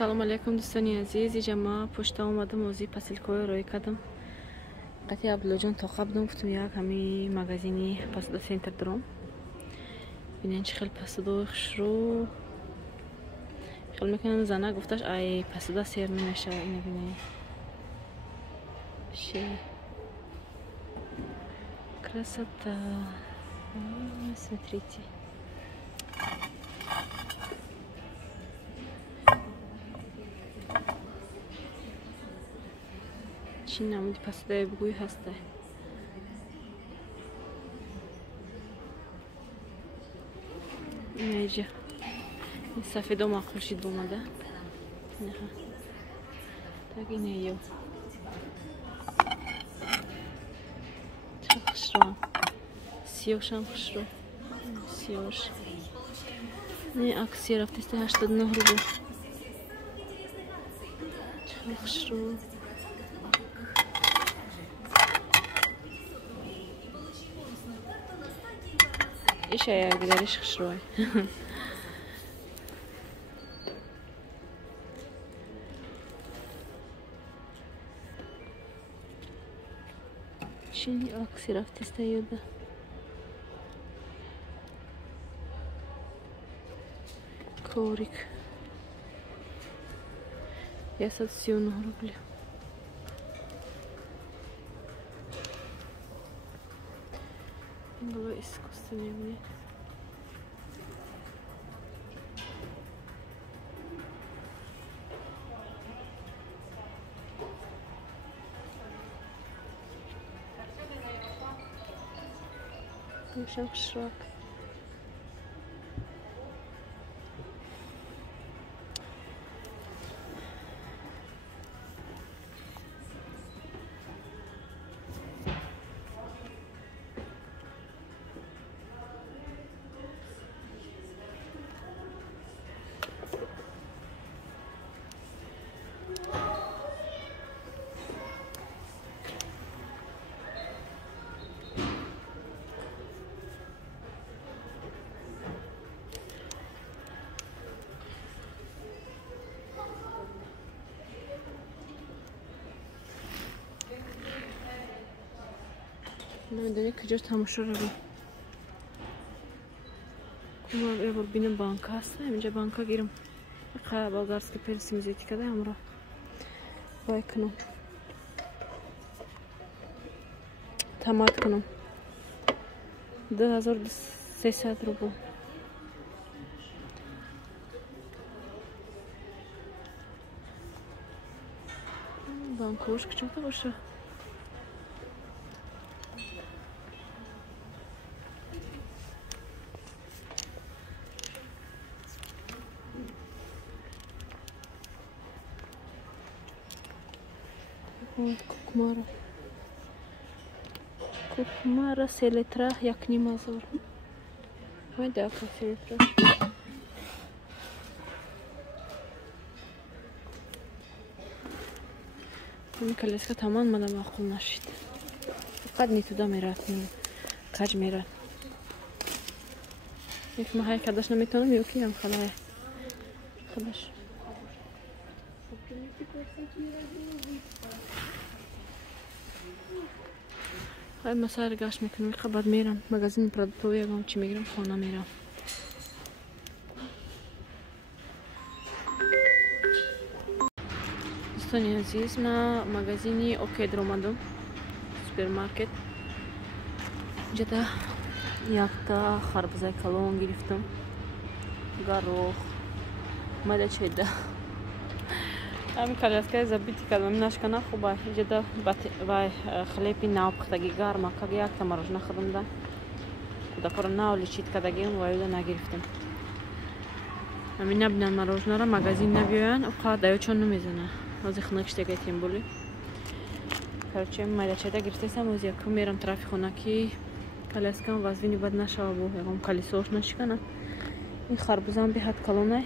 салому алайкум дӯстони азиз. Иҷа ма пушта омадам ози посилкаҳои рой кардам. Қати Абдуллоҷон тоқа будам, гуфтам як ҳами магазини посуда центр дорам. Бинен чӣ хел посудои хушрӯ. Хел мекунам зана гуфташ ай посуда сер намешава. Ина бинен. Ше. Красота. Смотрите. Чӣ намуди посудаи бугӯй ҳаста. Инаҷа сафедо мақул шид омада. Так инаё чӣ хушро. Сиёшам хушро. Сиёш. Не аксия рафтаста 89 рубл. Чӣ хушро. Иша як дигариш хушрой. Чини акси рафтаста ёда. Коврик 139 рублей. Было искусственное мне. Шаг. نمیدونی کجاش تماشا رو کمار ایوار بینم بانک هست. اینجا بانکا گیرم خیلی بالگارسکی پرسی میزیتی کده همراه بای کنم تمات کنم 2300 روبل. بانکوش کجاتا باشه. Кукмара селитра 1,5 Ой, да, как селитра. این کلیسکا تمام مالا معقول نشید. فقط نیتودا میرد کج میرد. یک ماهی کداش نمیتونم یکی هم خلاه خلاش. های مسائل گاش میکنم که بعد میرم مغازین پروداکتوی هم چی میگیرم خانه میرم. دوستانی عزیز من مغازینی اوکی درآمدم سوپرمارکت. اینجا یکتا خربزه کلون گرفتم گاروخ ماده چیده همین کلیسکای زبیتی کردم نشکنه خوبه. اینجا با خلیپی ناو پختگی گرمه که یک تا مروج نخدم ده دکار ناو لیچید کدگی اون وایده نگرفتم. همین نبینن مروج نارا مغازین نبیوین اوقا دایو چون نمیزنه اوزی خنکشته گیتیم بولی کرچه ماده چیده گرفتیسم اوزی یکم میرم طرف خونه که کلیسکام وزوینی بد نشوه بو یکم کلیسوش نشکنه. این خربوزم به حد کلونه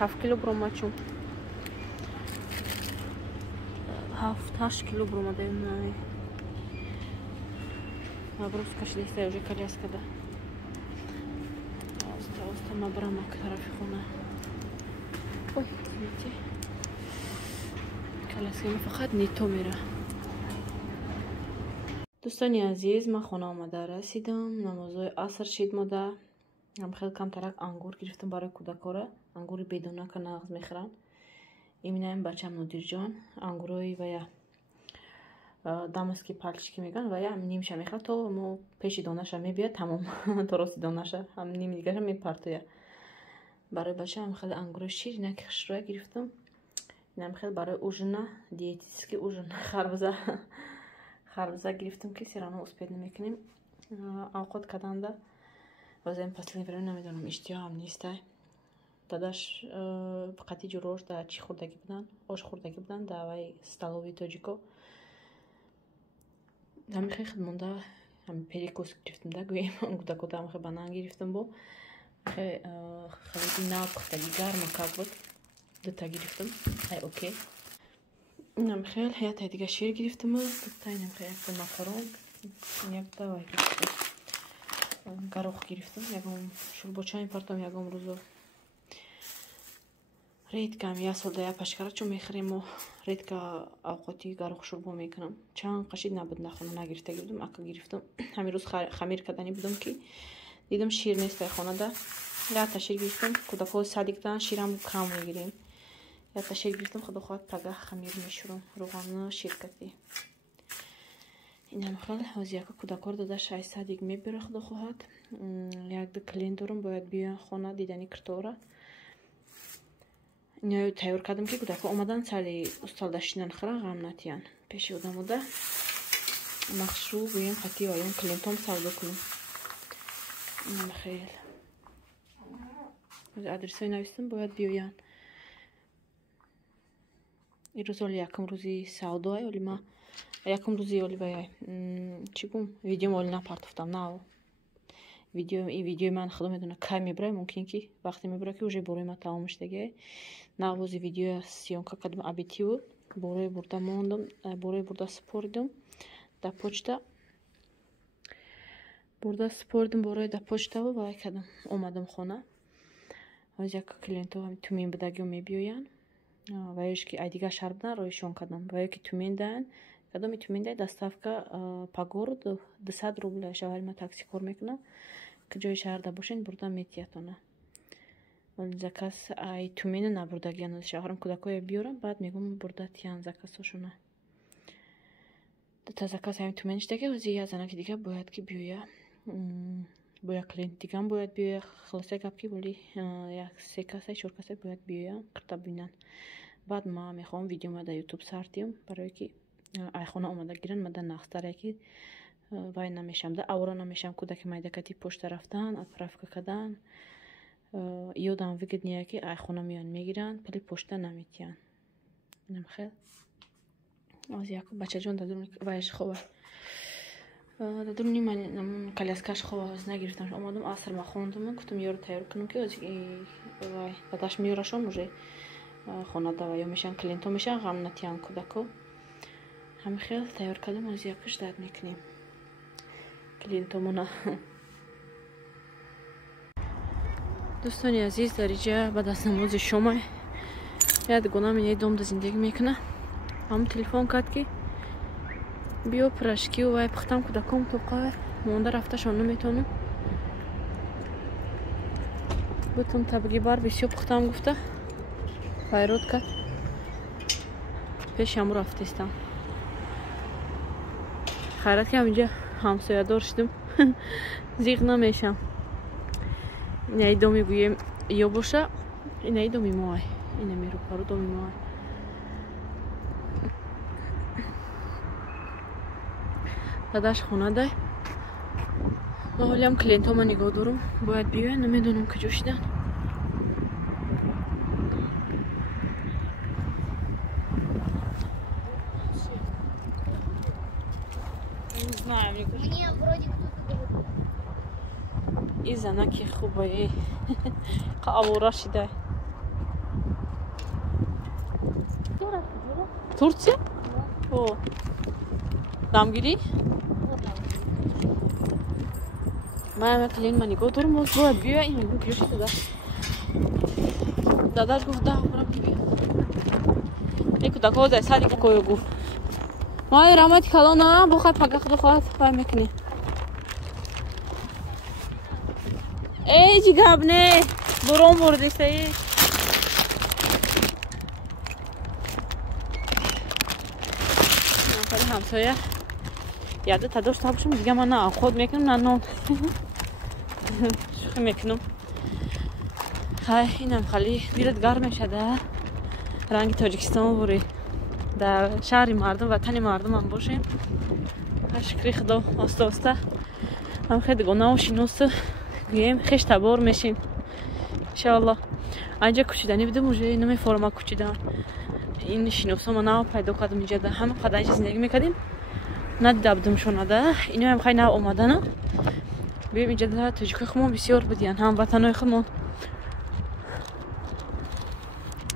7 کیلو برامچون 7 کیلو برامدیم نه نبروز کشیده уже коляска да. Осталось там обрамок طرف خونه. ой извините каласками фақат нито мера. дӯстони азиз, ман хона омада расидам. намозои аср шид мода. ҳам хел камтарак ангур гирифтам барои кӯдакора. ангури бедонака нағз мехӯранд. иминаем бачам Нодирҷон ангурои вая дамаски палчики меган вая нимша мехӯрад то мо пеши донаша мебияд тамом то рости донаша ҳам ним дигаша мепартоя. барои бачам хеле ангурои шир инаки хушрӯя гирифтам. инам хел барои ужина диетический ужин харбуза гирифтам ки сирано успеҳ намекунем авқот карданда. ҳозир последнее время намедонам иштиҳоам нестай. дадаш қати ҷурош да чӣ хӯрдагӣ буданд ош хӯрдагӣ буданд да вай столовии тоҷико. ҳами хел монда ҳами перекус гирифтам да гӯем кӯдакота ҳам хел банан гирифтам бо халиби нав пухтагӣ гарма как буд дута гирифтам ай окей. инам хел ҳаятай дига шир гирифтам дута инам хел якта макарон якта вай гирифтам гарох гирифтам ягон шурбоча мепартам ягон рӯзо редкаам як сол да як пашкара чун мехӯрем мо редка авқоти гарох шурбо мекунам. чанд қашид набуд нахона нагирифтагӣ будам ака гирифтам. ҳамин рӯз хамир карданӣ будам ки дидам шир нестай хонада. якта шир гирифтам кӯдако садик дан ширам кам мегирем. якта шир гирифтам худо хоҳад пагаҳ хамир мешурам рӯғану ширкатӣ. инам хел ҳозир яка кӯдакор дада 600 мебира худо хоҳад. як ду клиент дорам бояд биёян хона дидани киртора. инаё тайёр кардам ки кӯдако омадан сари усталдашинан хӯра ғам натиян пеши одамода махшу гӯем хати оён клиентом савдо кунам. инам хел адресои навистам бояд биёян. ирӯз оли якум рӯзи савдоай оли ма якум рӯзи оли ваяй чӣ гум видеом оли напартофтам на видеои ман худо медона кай мебирай мумкин ки вақте мебира ки уже борои ман тамом шудагиай на вози видеоя сиёмка кардам объективу борое бурда мондам борое бурда супоридам да почта бурда супоридам борое да почтаву вай кардам омадам хона. ҳозир яка клиентҳо тумин будагиҳо мебиёянд ваёш ки айдига шаҳр будан роҳишон кардам ваё ки тумин даянд кадоми тумин дай доставка пагород 200 рубля шавари ма такси кор мекунам ки ҷои шаҳрда бошен бурда метиятона. заказ ай тумина набурдагиян шаҳрам кӯдакоя биёрам баъд мегум бурда тиян заказҳошуна дута заказ ҳами тумин шудаги ҳозир як занаки дига бояд ки биёя бо як клиент дигам бояд биёя хулоса гап ки боли як 3 каса 4 каса бояд биёя карта бинанд. баъд ма мехоҳам видеома да ютуб сарт диям барое ки ай хона омада гиранд мада нақстарая ки вай намешам да авра намешам кӯдаки майдакати почта рафтан отправка кардан ёдам выгоднее ки ай хона меён мегиранд пали почта наметиянд. инам хел аз як бачаҷон дадуни вайш хова дадуни ман коляскаш хова аз нагирифтам омадам аср ма хондам гуфтам ёро тайёр кунам ки вай дадаш меёрашон уже хонада ва ё мешан клиентҳо мешан ғам натиянд кӯдако ҳами хел тайёр кардам аз якаш дад мекунем клиентомона. дӯстони азиз дар иҷа баъд аз намози шома як дугона минаи домда зиндагӣ мекуна ҳамун телефон кард ки биё пирашкию вай пухтам кӯдаком тоқа монда рафташон наметонам бутун табги бар бисёр пухтам гуфта хайрот кард пешаму рафтистам хайрат ки ҳаминҷа ҳамсоядор шудам зиқ намешам. инаи доми гӯем ё боша инаи доми моай ина мерупару доми моай дадаш хонадай ҳолиам клиентҳо ма нигоҳ дорам бояд биёян намедонам куҷо шудан. и занаки хубае авора шидай турсия дамгирӣ ман клиент ма нигоҳ дорам бояд биёя ин куҷо шуда داداش گفت ده برم که بیا این کودک ها زای سری کوی گفت ما رحمت کلان نه بخواه پگخ دخواه پای میکنی ای جی گبنه برون بردیسته ای نفر همسایه یاده تداش تابشم دیگه من نه خود میکنم نه نام شوخی میکنم خیلی اینم خیلی دیرت گرم شده رنگ تاجیکستان بوری در شهر مردم وطن مردم هم باشیم شکری خدا آسته آسته هم خیلی گناه و شنوس گویم خیش تبار میشیم انشاءالله اینجا کچیدنی بده موجه اینو میفارم کچیدن این شنوس ها ما نو پیدا کردم اینجا ده همه قدر اینجا زندگی میکردیم ندیده بودم شونده اینو هم خیلی نو اومدن بیم اینجا ده تاجیک خمون بسیار بودین هم وطن های خمون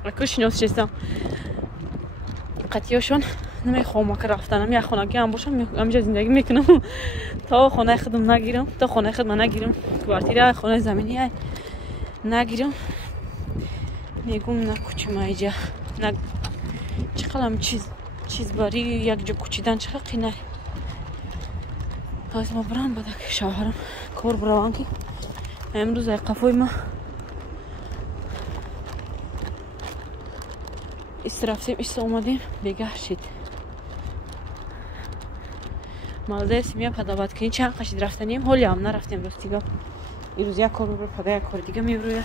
اکو شنوس چیستم قطعیاشون نمیخوام که رفتنم یه خانگی هم باشم همینجا زندگی میکنم تا خانه خودم نگیرم تا خانه خودم نگیرم کوارتیره خانه زمینی نگیرم میگم نه کوچم اینجا نه چقدر چیز باری یک جا کوچیدن چقدر قینه پس ما برام بده که شوهرم کار بروان که امروز قفوی ما رفتیم ایست اومدیم بگه شید مالده سیمیا پدابد کنی چند قشید رفتنیم حالی هم نرفتیم روز دیگه این روز یک کار رو پدا یک کار دیگه میبرویه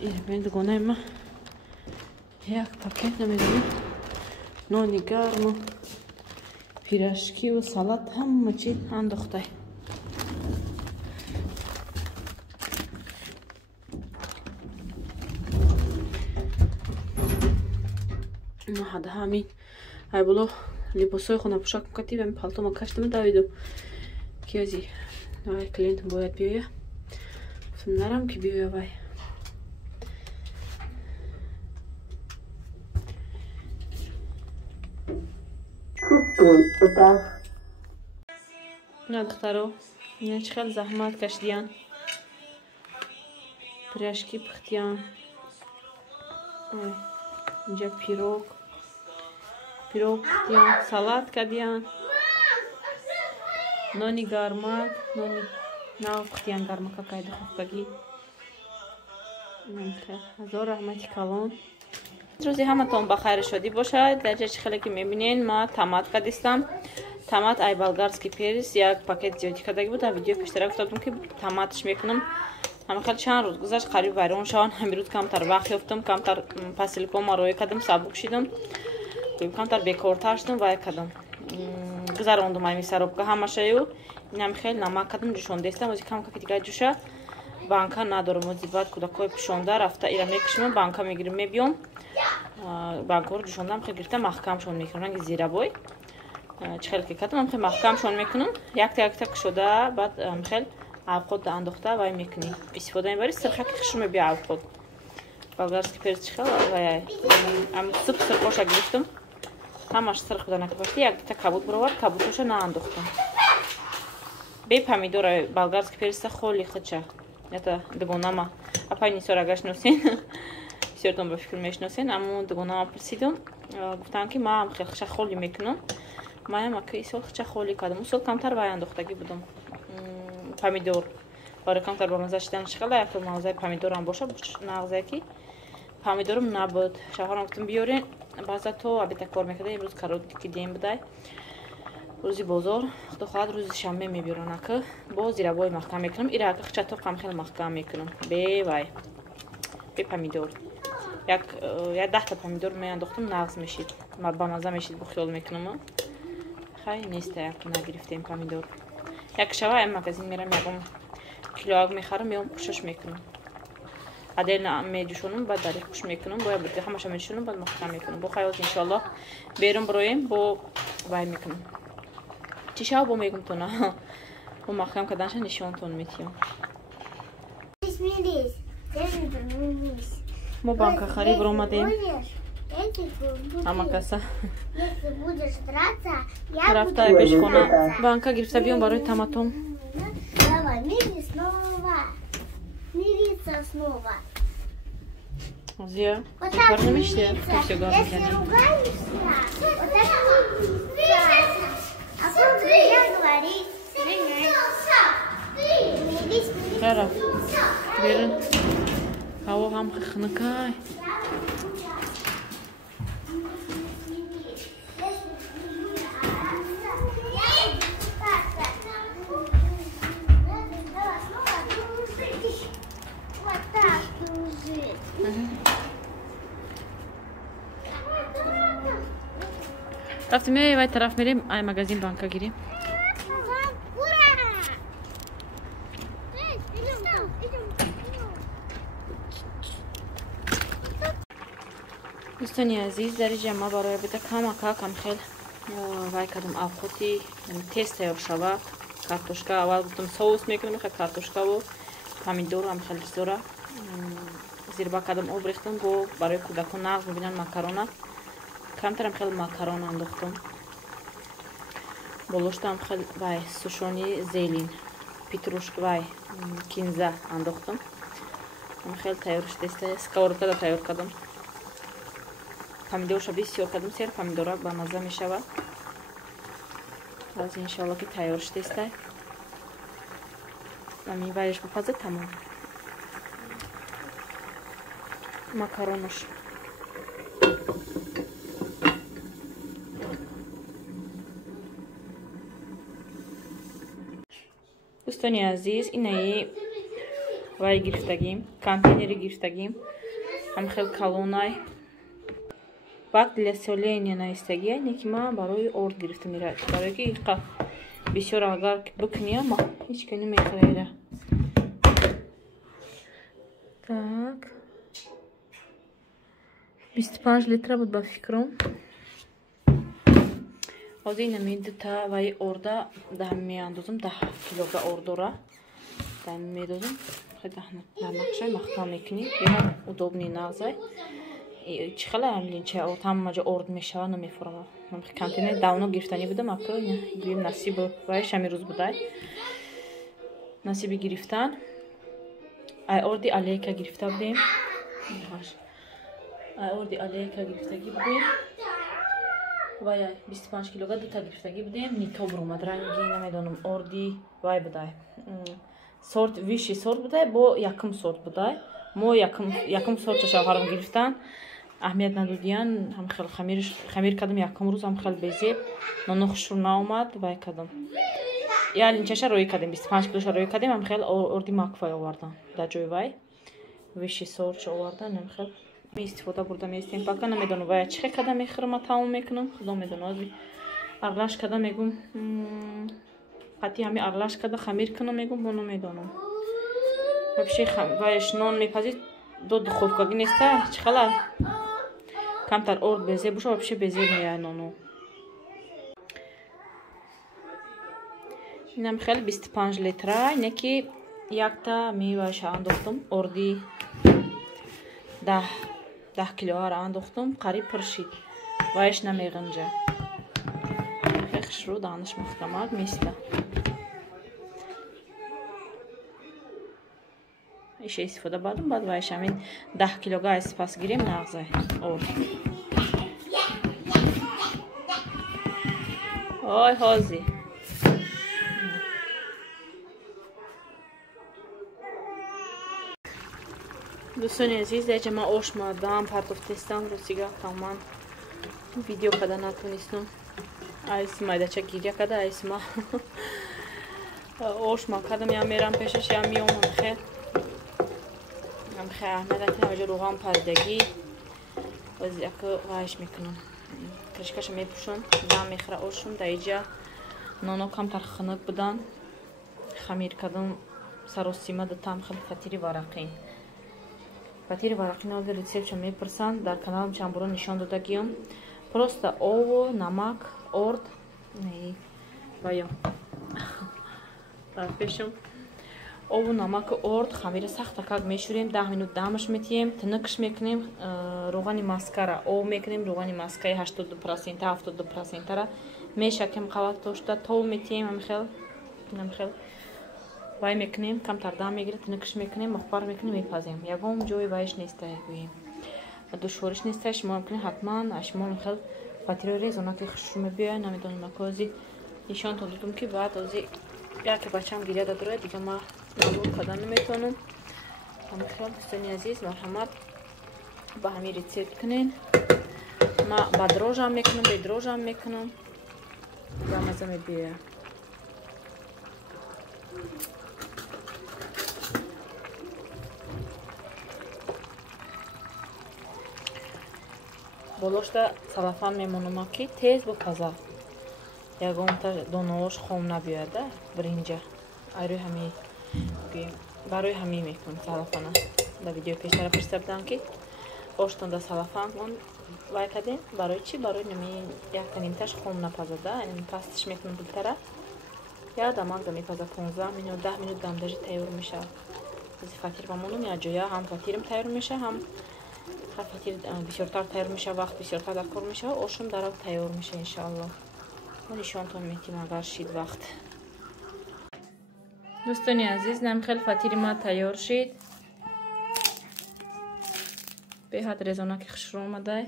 این بین دگونه ما یک پاکت نمیدونیم نانی گرم و پیرشکی و سالت همه چی انداخته هذا همین های بلو لباسای خونه پوشاک مکتی و این پالتو ما کشتم دویدو کیازی وای کلینت باید بیایه گفتم نرم که بیایه وای نه دخترو نه چه خیلی زحمت کشیدین پرشکی پختیان اینجا پیروگ پختیان سالات کردیان نانی گرمک نانی ناو پختیان گرمک که دخوفگی هزار رحمتی کلان روزی همه تون بخیر شدی باشه در جای خیلی که میبینین ما تمات کردیستم تمات ای بلغارسکی پریس یک پاکت زیادی کرده بود در ویدیو پیشتر گفتم که تماتش میکنم همه خیلی چند روز گذشت قریب ویران شدن امروز کمتر وقت یافتم کمتر پاسیلکوم روی کردم سبک شدم کمتر بیکارتر شدم و کردم گذراندم این سرابگاه همشه و اینم خیلی نمک کردم جوشان دیستم واسه کم که دیگه جوشه بانکا ندارم مزیبات کودکای پیشونده رفته ایرا میکشم بانکا میگیرم میبیام بانکا رو جوشاندم خیلی گرفته محکمشون میکنم رنگ زیره بوی خیلی که کردم خیلی محکمشون میکنم یک تک شده بعد خیلی خود انداخته و میکنی استفاده میبری سرخه که خشم بیا خود بلغارسکی پرس خیلی ام سوپ سرخوش گرفتم همش سرخ بودن نکردم یک تا کبوت برآورد کبوتش نه انداختم به پامیدور بلغارسکی پرس خیلی خچه это догонама апайни сорагаш носин сёртон ба фикр мешносин аммо догонама присидам гуфтам ки ма хел хша холи мекунам маям аки сол хша холи кардам сол камтар вай андохтаги будам помидор бара камтар ба маза шидан шикала як маза помидор ам боша нағза ки помидорум набуд шавҳарам гуфтам биёрин баъза то абита кор мекарда имрӯз карот дидем будай روزی بازار خدا خواهد روز شنبه میبرن که با زیرابای محکم میکنم ایره که چطور خیلی محکم میکنم به وای به پامیدور یک 10 تا پامیدور میانداختم نغز میشید ما با مزه میشید بخیال میکنم خیلی نیست یک نگرفتیم پامیدور یک شبه این مغازین میرم یکم کیلو میخرم میام خوشش میکنم عدل میجوشونم بعد داری خوش میکنم باید بده همش میجوشونم بعد محکم میکنم با خیال ان شاء الله بیرون برایم با وای میکنم چیشا با میگم تو نه با محکم کردنش نشونتون میتیم ما بانک خرید رو اومدیم Ама каса. Если будешь драться, я Рафта буду пешхона. драться. Банка гирифта биём барои таматум. Давай, мири снова. Мириться снова. Зия. Вот Ты так парно мечте. мириться. Как всё Если говорят. ругаешься, вот так мириться. А потом я говорить. Мирись, мирись. Рара. Берин. Ҳаво ҳам хихнакай. Вот так кружить. Рафтим вай тараф мерим, ай магазин банка гирим. دوستانی عزیز در جمع برای بده کماکا کم خیل وای کردم آبخوتی تست تیار شوه کارتوشکا اول گفتم سوس میکنم میخواد کارتوشکا و پامیدور هم خیلی زوره زیر با کردم آب ریختم با برای کودکان نقض ببینن ماکارونا کمترم خیلی ماکارون انداختم болоштам خیلی وای سوشونی زیلین پیتروشک وای کینزا انداختم خیلی تیارش دسته сковородка تیار کردم помидорша бисёр кардам сер помидора ба мазза мешавад аз иншалло ки тайёр шудестай ами вайш бупаза тамом макаронош дӯстони азиз инаи вай гирифтагим контейнери гирифтагим ҳам хел калонай бак для соления наистагия неки ман барои орд гирифта мера барое ки иқа бисёр агар бикуния ма ҳеч ки намехӯра так 25 литра буд ба фикрам ҳозир инами дута ваи орда даҳ меандозам 10 килога орд дора даҳ медозам дар нақшаи махтал мекунӣ бина удобни нағзай чихела амлин ча орд ҳама ҷо орд мешава намефурама ман контейнер давно гирифтанӣ будам ака гӯем насиб вайш ҳами рӯз будай насиби гирифтан ай орди алейка гирифта будем ай орди алейка гирифтагӣ будем вай 25 килога дута гирифтагӣ будем нитоб омад ранги намедонам орди вай будай сорт виши сорт будай бо якум сорт будай мо якум сорт шавҳарам гирифтан аҳамият надодиян ҳам хел хамир кардам якум рӯз ҳам хел безеб нонохушро наомад вай кардам я линчаша рӯй кардем 25 килоша рӯй кардем ҳам хел орди макфай овардам дар ҷои вай виши сорчо овардан ҳам хел истифода бурда меистем пака намедонам вай чӣ хел карда мехӯрам тамом мекунам худо медонад арлаш карда мегум қатъи ҳами арлаш карда хамир кунам мегум бо намедонам вообще вайш нон мепазид до духовкагӣ неста чӣ хела камтар орд безеб боша вообще безеб меяй нону инам хел 25 литра неки якта меваша андохтам орди 10 килоара андохтам қариб пуршид вайш намеғинҷа хешру даниш махтамад миста иша истифода бардам баъд вайш ҳамин 10 килога айс пас гирем нағзай орд ой ҳози дӯстони азиз даҷа ман ош мардам партов тестам росига тамоман видео карда натонистам айси майдача гиря карда айси ма ош ма кардам я мерам пешаш я меомам хел хе аҳамият ҳамаҷо руған паридагӣ боз яка вайш мекунам кришкаша мепӯшам зам мехӯра ошум дар иҷа ноно камтар хунук будан хамир кардам саросима дутам хеле фатири варақин оди рецептчо мепурсанд дар каналам чанд бора нишон додагиам просто ово намак орд вая дар пешам Ову намаки орд хамира сахтакак мешурем, 10 минут дамаш метием, тыныкш мекунем, руғани маскара, ов мекунем, руғани маскаи 82%, 72%-ара мешакем қават тошта, тов метием, амхел, вай мекунем, камтар дам мегирад, тыныкш мекунем, мухбар мекунем, мепазем. Ягом ҷои вайш нестай гӯем. Душвориш нестай, шумо мекунем ҳатман, шумо амхел фатирои резонаки хушрӯ мебиёяд, намедонем акози нишонтон додум ки баъд ози яке бачам гирия дадурад, дига ма معلوم کردن نمیتونم. همین دوستانی عزیز مرحمت با همین ریسیپت کنین. ما با دروژ هم میکنم، به دروژ هم میکنم. با مزه میبیه. болошта салафан мемонам ки тез бупаза. ягон та донош хом набиёда бринҷа. айрӯи ҳамин барои ҳамин мекунем салафана. Дар видеои пештара пешсабдам ки оштонда салафан кун вай кардем. барои чӣ? барои намин якта нимташ хом напазада, яъне пастиш мекунем бултара. я дамагда мепаза 15 минут, 10 минут дамдажи тайёр мешавад. аз фатир ва монум яҷоя ҳам фатирам тайёр мешавад, ҳам фатир бисёртар тайёр мешавад, вақт бисёртар дар кор мешавад, ошум дарак тайёр мешавад иншоаллоҳ. мо нишонтон метим агар шид вақт. دوستانی عزیز نمخل فطیر ما تیار شد. به حد رزانه که خشر اومده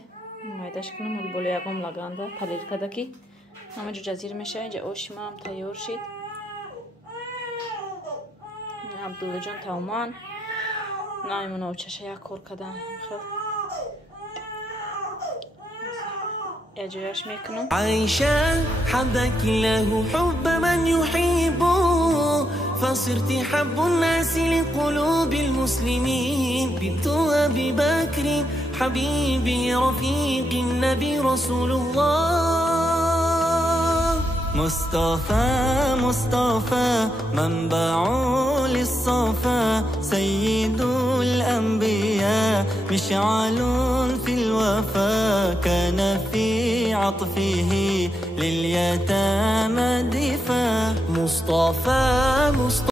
مایدش کنم ولی بالا یکم لگانده پلیر کده که همه جو جزیر میشه. اینجا آش ما هم تیار شد. عبدالله جان تومان نایمون آوچشه یک کار کدن خیلی اجایش میکنم. عایشه حبك له حب من يحبه فصرت حب الناس لقلوب المسلمين بنت أبي بكر حبيبي رفيق النبي رسول الله مصطفى مصطفى منبع للصفا سيد الأنبياء مشعل في الوفا كان في عطفه لليتامى دفا مصطفى